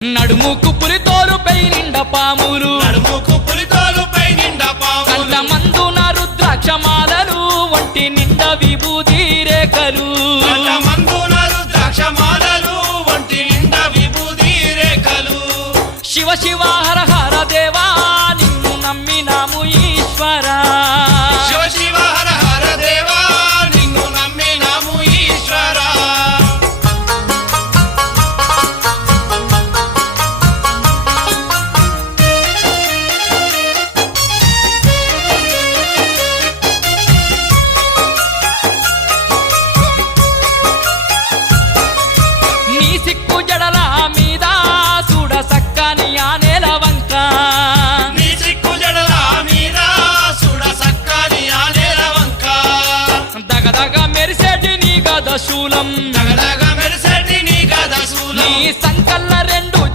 నడుముకు పులితోలుపై నిండా పాములు కంట మందున రుద్రాక్షమాలలు ఒంటి నిండా విభూతి రేఖలు శివ శివ హర